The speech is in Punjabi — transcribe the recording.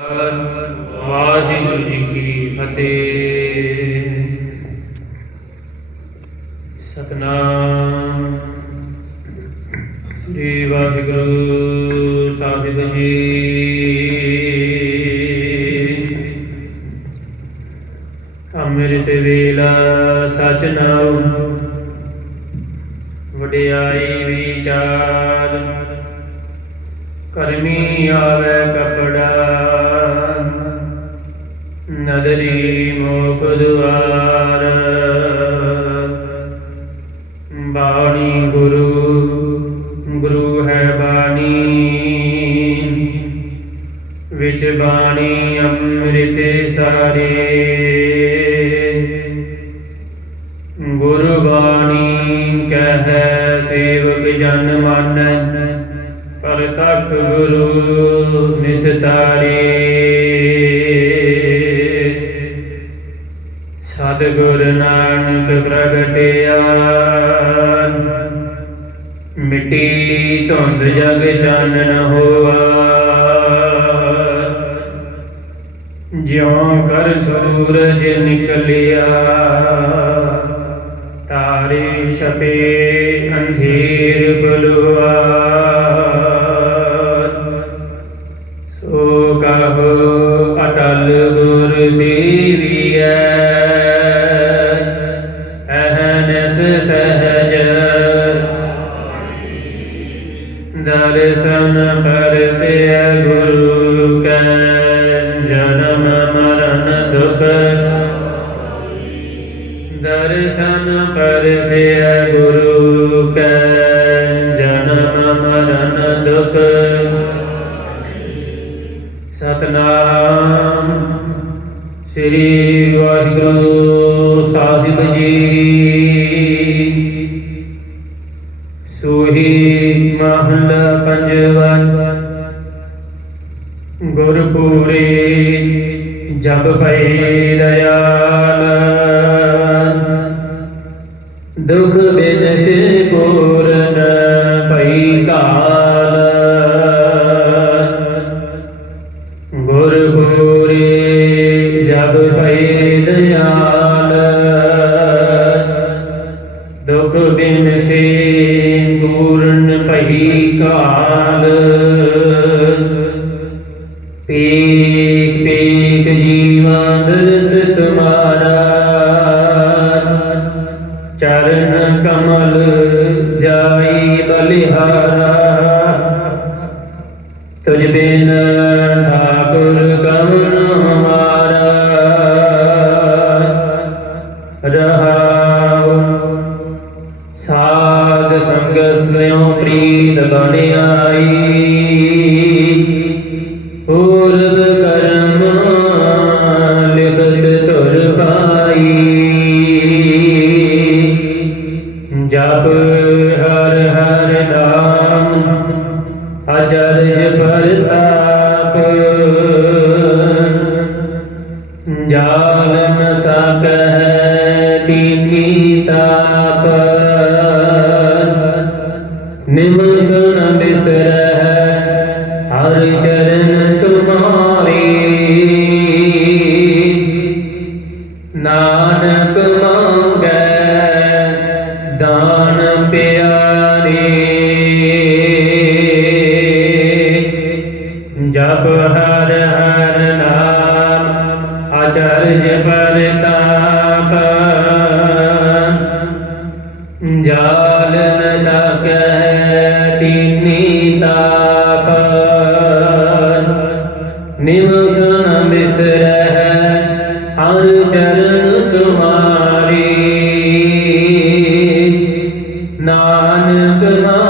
ਵਾਹਿਗੁਰੂ ਜੀ ਕੀ ਫਤਿਹ। ਸਤਨਾਮ ਸ੍ਰੀ ਵਾਹਿਗੁਰੂ ਸਾਹਿਬ ਜੀ। ਅੰਮ੍ਰਿਤ ਵੇਲਾ ਸਚ ਨਾਉ, ਵਡਿਆਈ ਵਿਚਾਰ ਕਰਮੀ ਆਵੇ ਕਪੜਾ ਨਦਰੀ ਮੋਖ ਦੁਆਰ ਬਾਣੀ ਗੁਰੂ ਗੁਰੂ ਹੈ ਬਾਣੀ। ਵਿੱਚ ਬਾਣੀ ਅੰਮ੍ਰਿਤ ਸਾਰੇ। ਗੁਰੂ ਬਾਣੀ ਕਹੈ ਸੇਵਕ ਜਨ ਮਨ, ਪਰ ਤਖ ਗੁਰੂ ਨਿਸਤਾਰੇ। ਸਤਿਗੁਰ ਨਾਨਕ ਪ੍ਰਗਟਿਆ। ਮਿੱਟੀ ਧੁੰਦ ਜਗ ਚਾਨਣ ਹੋਆ। ਜਿਉ ਕਰ ਸੂਰਜ ਨਿਕਲਿਆ ਤਾਰੇ ਛਪੇ ਸਹਜ। ਦਰਸ਼ਨ ਪਰਸਿਆ ਗੁਰੂ ਕੈ, ਜਨਮ ਮਰਨ ਦੁਖ। ਦਰਸ਼ਨ ਪਰਸਿਆ ਗੁਰੂ ਕੈ, ਜਨਮ ਮਰਨ ਦੁਖ। ਸਤਨਾਮ ਸ੍ਰੀ ਵਾਹਿਗੁਰੂ ਸਾਹਿਬ ਜੀ। ਗੁਰਪੂਰੇ ਜਬ ਭਏ ਦਇਆਲ ਦੁਖ ਬਿਨ ਸੇ ਪੂਰਨ ਭਈ ਕਾਲ। ਗੁਰਪੂਰੇ ਜਬ ਭਏ ਦਇਆਲ ਦੁਖ ਬਿਨ ਸੇ ਪੂਰਨ ਭਈ ਕਾਲ। ਜੀਵਨ ਦਰਸ ਤੁਮਾਰਾ ਚਰਨ ਕਮਲ ਜਾਈ ਬਲਿਹਾਰਾ। ਤੁਝ ਬਿਨ ਠਾਕੁਰ ਕਵਨ ਹਮਾਰਾ। ਰਹਾਉ ਸਾਧ ਸੰਗ ਸਿਉ ਪ੍ਰੀਤ ਬਣ ਆਈ। ਪੂਰਬ ਜਪ ਹਰ ਹਰ ਨਾਮ ਅਚਰਜ ਪ੍ਰਤਾਪ ਜਾਲ ਨ ਸਕੈ ਤੀਨੀ ਤਾਪ। ਨਿਮਕ ਨ ਬਿਸਰੈ, ਹਰ ਚਰਨ ਤੁਮਾਰੇ। ਨਾਨਕ ਮੰਗੈ ਜਪ ਹਰ ਹਰ ਨਾਮ ਅਚਰਜ ਪਰਤਾਪ ਜਾਲ ਨ ਸਕੈ ਤੀਨੀ ਤਾਪ। ਨਿਮਕ ਨ ਹਰ ਚਰਨ ਤੁਮਾਰੇ ਨਾਨਕ ਮੰਗੈ